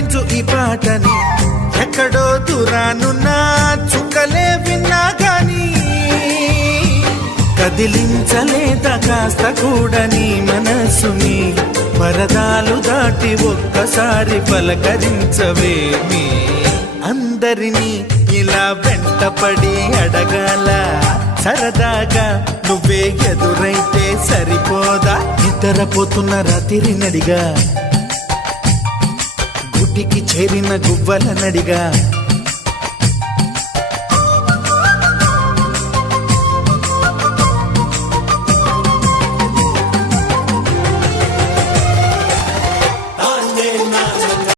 వినిపించు ఈ పాటని ఎక్కడో దూరానున్నా చుక్కలే విన్నా గాని కదిలించలేదా కాస్త కూడా నీ మనసుని పరదాలు దాటి ఒక్కసారి పలకరించవేమి అందరినీ ఇలా వెంటపడి అడగాల సరదాగా నువ్వే ఎదురైతే సరిపోదా నిద్రపోతున్న రాత్రి నడిగా గుడికి చేరిన గువ్వల నడిగా